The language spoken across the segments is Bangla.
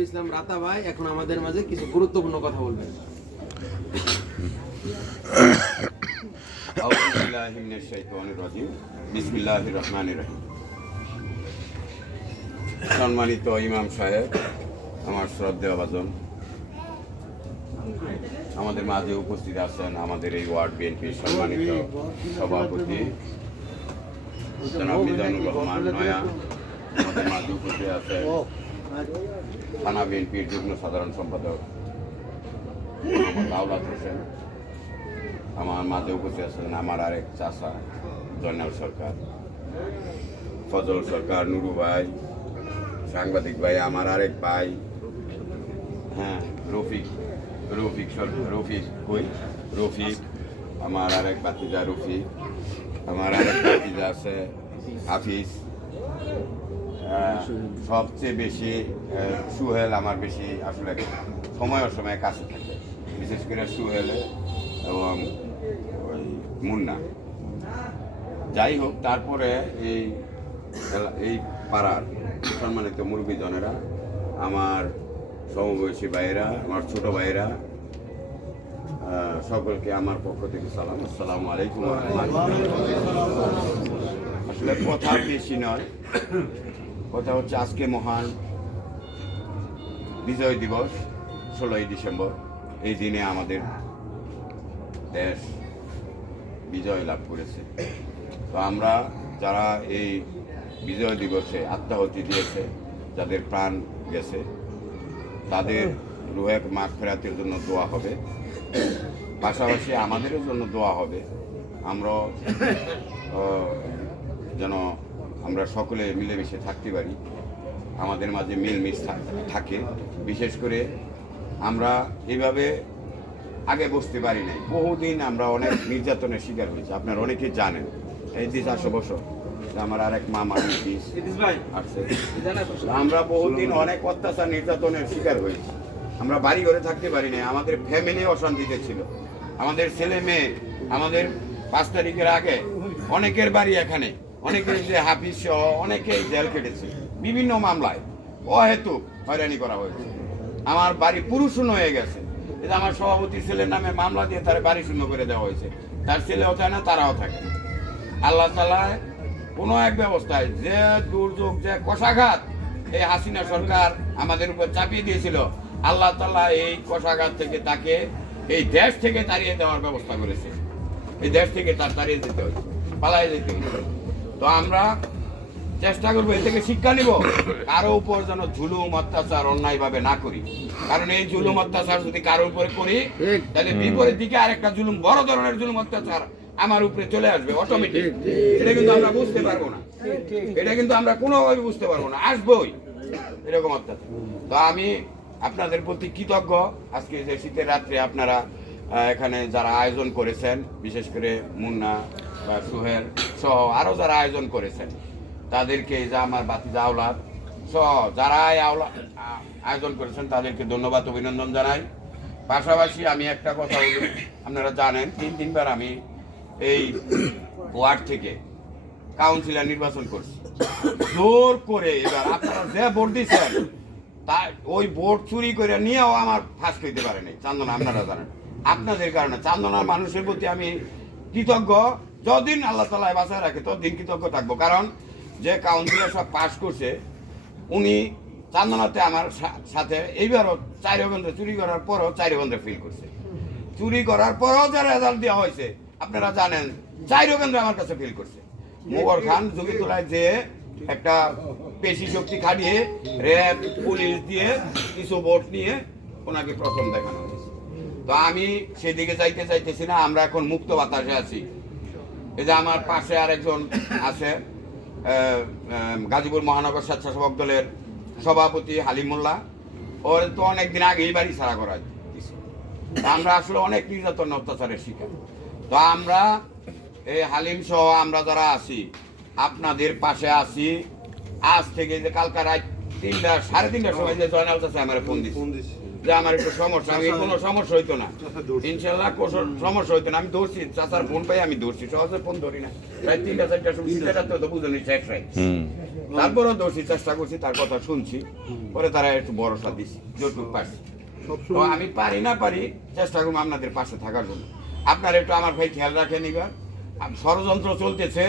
ইসলাম রাতা ভাই, এখন আমাদের মাঝে কিছু গুরুত্বপূর্ণ কথা বলবেন। সম্মানিত ইমাম সাহেব, আমার শ্রদ্ধেয় বাজন, আমাদের মাঝে উপস্থিত আছেন আমাদের এই ওয়ার্ড বিএনপির সম্মানিত সভাপতি রহমান নয়া। আমাদের মাঝে উপস্থিত আছেন থানা বিএনপির যুগ্ম সাধারণ সম্পাদক আওলাদ হোসেন, আমার মাঝে উপস্থিত আছেন আমার আরেক চাচা, জয়নাল সরকার, ফজল সরকার, নুরু ভাই, সাংবাদিক ভাই, আমার আরেক ভাই হ্যাঁ রফিক রফিক রফিক কই? রফিক, আমার আরেক বাতিজা রফিক, আমার আরেক বাতিজা আছে হাফিজ। সবচেয়ে বেশি সুহেল আমার বেশি আসলে সময় সময় কাছে থাকে। বিশেষ করে সুহেল এবং ওই মুন্না। যাই হোক তারপরে এই এই পাড়ার সম্মানিত মুরব্বী জনেরা আমার সমবয়সী ভাইয়েরা আমার ছোট ভাইয়েরা সকলকে আমার পক্ষ থেকে সালাম। আসসালামু আলাইকুম। আসলে কথা বেশি নয়। কথা হচ্ছে আজকে মহান বিজয় দিবস, ষোলোই ডিসেম্বর। এই দিনে আমাদের দেশ বিজয় লাভ করেছে। তো আমরা যারা এই বিজয় দিবসে আত্মাহতি দিয়েছে, যাদের প্রাণ গেছে, তাদের রুহেক মাখ ফেরাতের জন্য দোয়া হবে। পাশাপাশি আমাদেরও জন্য দোয়া হবে। আমরা যেন আমরা সকলে মিলেমিশে থাকতে পারি। আমাদের মাঝে মিলমিশ থাকে। বিশেষ করে আমরা এভাবে আগে বসতে পারি নাই। বহুদিন আমরা অনেক নির্যাতনের শিকার হয়েছি। আপনারা অনেকে জানেন। এই দিস আসো বসো আমার আর এক মামা দিস আমরা বহুদিন অনেক অত্যাচার নির্যাতনের শিকার হয়েছি। আমরা বাড়ি ঘরে থাকতে পারি নাই। আমাদের ফ্যামিলি অশান্তিতে ছিল। আমাদের ছেলে মেয়ে আমাদের পাঁচ তারিখের আগে অনেকের বাড়ি এখানে। অনেকের যে হাফিজ সহ অনেকেই জেল কেটেছে বিভিন্ন মামলায় অহেতুক হয়রানি করা হয়েছে। আমার বাড়ি পুরুষ শূন্য হয়ে গেছে। যে আমার সভাপতি ছেলের নামে মামলা দিয়ে তার বাড়ি শূন্য করে দেওয়া হয়েছে। তার ছেলেও থাকে না, তারাও থাকে। আল্লাহ তালায় কোনো এক ব্যবস্থায় যে দুর্যোগ, যে কষাঘাত এই হাসিনা সরকার আমাদের উপর চাপিয়ে দিয়েছিল, আল্লাহ তালা এই কষাঘাত থেকে তাকে এই দেশ থেকে তাড়িয়ে দেওয়ার ব্যবস্থা করেছে। এই দেশ থেকে তার তাড়িয়ে দিতে হয়েছে। পালাই যেতে হয়েছে। তো আমরা চেষ্টা করব এ থেকে শিক্ষা নিব। কারও উপর যেন ঝুলুম অত্যাচার অন্যায়ভাবে না করি। কারণ এই জুলুম অত্যাচার যদি কারও উপরে করি তাহলে বিপরীত দিকে আরেকটা জুলুম বড় ধরনের জুলুম অত্যাচার আমার উপরে চলে আসবে অটোমেটিক এটা কিন্তু আমরা বুঝতে পারব না। এটা কিন্তু আমরা কোনোভাবে বুঝতে পারব না। আসবোই। এরকম অত্যাচার। তো আমি আপনাদের প্রতি কৃতজ্ঞ। আজকে যে শীতের রাত্রে আপনারা এখানে যারা আয়োজন করেছেন বিশেষ করে মুন্না বা সোহেল। সহ আরও যারা আয়োজন করেছেন, তাদেরকে যে আমার বাতি আওলাদ। সহ যারা আয়োজন করেছেন, তাদেরকে ধন্যবাদ, অভিনন্দন জানাই। পাশাপাশি আমি একটা কথা বলি, আপনারা জানেন, তিন তিনবার আমি এই ওয়ার্ড থেকে কাউন্সিলর নির্বাচন করছি। জোর করে এবার আপনারা যে ভোট দিচ্ছেন, তা ওই ভোট চুরি করে নিয়েও আমার ফাঁস হইতে পারেনি। চান্দনা, আপনারা জানেন। আপনাদের কারণে চান্দনার মানুষের প্রতি আমি কৃতজ্ঞ। যদিন আল্লাহ তালায় বাসায় রাখে, ততদিন কৃতজ্ঞ থাকব। কারণ যে কাউন্সিলর সব পাশ করছে, উনি চান্দনাতে আমার সাথে এইবারও চার ঘণ্টা চুরি করার পরও চার ঘণ্টা ফিল করছে। চুরি করার পরও যে রেজাল্ট দেওয়া হয়েছে, আপনারা জানেন, চার ঘণ্টা আমার কাছে ফিল করছে। মোগর খান জগিতুলায় যে একটা পেশি শক্তি খাটিয়ে, র্যাব, পুলিশ দিয়ে কিছু ভোট নিয়ে ওনাকে প্রথম দেখানো হয়েছে। তো আমি সেদিকে যাইতে চাইতেছি না, আমরা এখন মুক্ত বাতাসে আছি। এই যে আমার পাশে আরেকজন আছে গাজীপুর মহানগর স্বেচ্ছাসেবক দলের সভাপতি হালিমুল্লাহ ওর তো অনেকদিন আগেই বাড়ি ছাড়া করা। আমরা আসলে অনেক নির্যাতন অত্যাচারের শিকার। তো আমরা এই হালিম সহ আমরা যারা আছি, আপনাদের পাশে আছি। আজ থেকে যে কালকা রাত তিনটা সাড়ে তিনটার সময় যে জয়নাল চাষে আমার ফোন দিচ্ছে যে আমার একটু সমস্যা আমি কোনো সমস্যা হইতো না। ইনশাল্লাহ কোনো সমস্যা হইতো না। আমি ধরছি চাচার ফোন পাই আমি ধরছি। সহজে ফোন ধরি না। প্রায় তিনটা চারটার সময় তিনটা রাত্রে তো বুঝলি শেষ তারপরও দোষী চেষ্টা করছি তার কথা শুনছি। পরে তারা একটু ভরসা দিছি যতটুকু পারছি। তো আমি পারি না পারি চেষ্টা করব আপনাদের পাশে থাকার জন্য। আপনারা একটু আমার ভাই খেয়াল রাখেন এবার। ষড়যন্ত্র চলতেছে।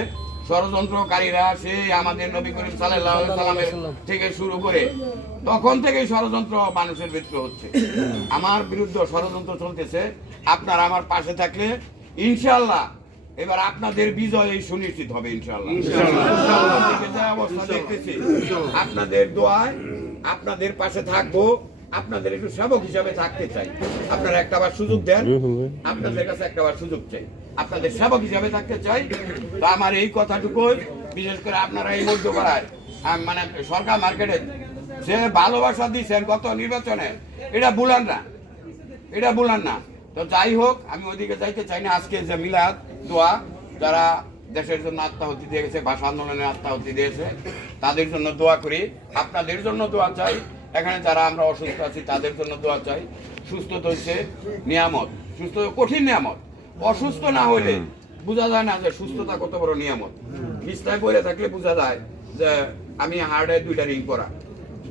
ষড়যন্ত্রকারীরা সে আমাদের নবী করিম সাল্লামের থেকে শুরু করে তখন থেকেই ষড়যন্ত্র মানুষের ভিতরে হচ্ছে। আমার বিরুদ্ধে ষড়যন্ত্র চলতেছে আপনার আমার পাশে থাকলে ইনশাল্লাহ এবার আপনাদের বিজয় সুনিশ্চিত হবে ইনশাল্লাহ ইনশাআল্লাহ। অবস্থা দেখতেছি। আপনাদের দোয়ায় আপনাদের পাশে থাকব। আপনাদের একটু সেবক হিসাবে থাকতে চাই। আপনারা একটা বার সুযোগ দেন। আপনাদের কাছে একটা বার সুযোগ চাই। আপনাদের সেবক হিসাবে থাকতে চাই। তো আমার এই কথাটুকুই বিশেষ করে আপনারা এই মধ্যপাড়ায় আম, মানে সরকার মার্কেটে যে ভালোবাসা দিচ্ছেন গত নির্বাচনে এটা বুলান না। এটা বললাম না। তো যাই হোক আমি ওইদিকে যাইতে চাই না। আজকে যে মিলাদ দোয়া যারা দেশের জন্য আত্মাহুতি দিয়েছে ভাষা আন্দোলনে আত্মাহুতি দিয়েছে তাদের জন্য দোয়া করি। আপনাদের জন্য দোয়া চাই। এখানে যারা আমরা অসুস্থ আছি তাদের জন্য দোয়া চাই। সুস্থতা হচ্ছে নিয়ামত। সুস্থ কঠিন নিয়ামত। অসুস্থ না হইলে বোঝা যায় না যে সুস্থতা কত বড় নিয়ামত। বিস্তায় পড়ে থাকলে বোঝা যায় যে আমি হার্ডে দুইটা রিং করা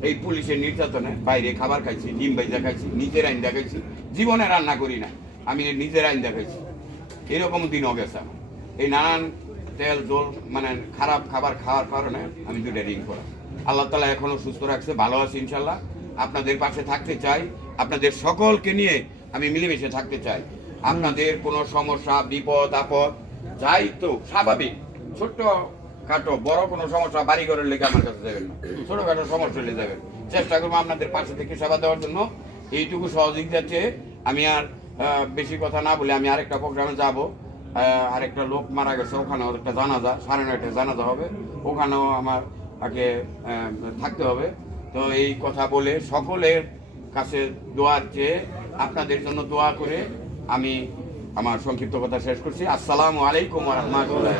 এই পুলিশের নির্যাতনে বাইরে খাবার খাইছি ডিম বাইজা খাইছি নিজের আইন দেখাইছি জীবনে রান্না করি না। আমি নিজের আইন দেখাইছি এরকম দিনও গেছে। এই নানান তেল জল মানে খারাপ খাবার খাওয়ার কারণে আমি দুইটা রিং করা আল্লাহ তালা এখনও সুস্থ রাখছে ভালো আছি ইনশাল্লাহ আপনাদের পাশে থাকতে চাই আপনাদের সকলকে নিয়ে আমি মিলেমিশে থাকতে চাই। আপনাদের কোনো সমস্যা বিপদ আপদ যাই তো স্বাভাবিক। ছোট্ট খাটো বড় কোনো সমস্যা বাড়ি ঘরের লেগে আমার কাছে যাবেন না। ছোটখাটো সমস্যা হলে যাবেন। চেষ্টা করব আপনাদের পাশে থেকে সেবা দেওয়ার জন্য। এইটুকু সহযোগিতা চেয়ে আমি আর বেশি কথা না বলে আমি আরেকটা প্রোগ্রামে যাব। আরেকটা লোক মারা গেছে ওখানেও একটা জানাজা সাড়ে নয়টায় জানাজা হবে। ওখানেও আমার আহ, থাকতে হবে। তো এই কথা বলে সকলের কাছে দোয়ার চেয়ে আপনাদের জন্য দোয়া করে আমি আমার সংক্ষিপ্ত কথা শেষ করছি। আসসালামু আলাইকুম রহমতুল্লাহ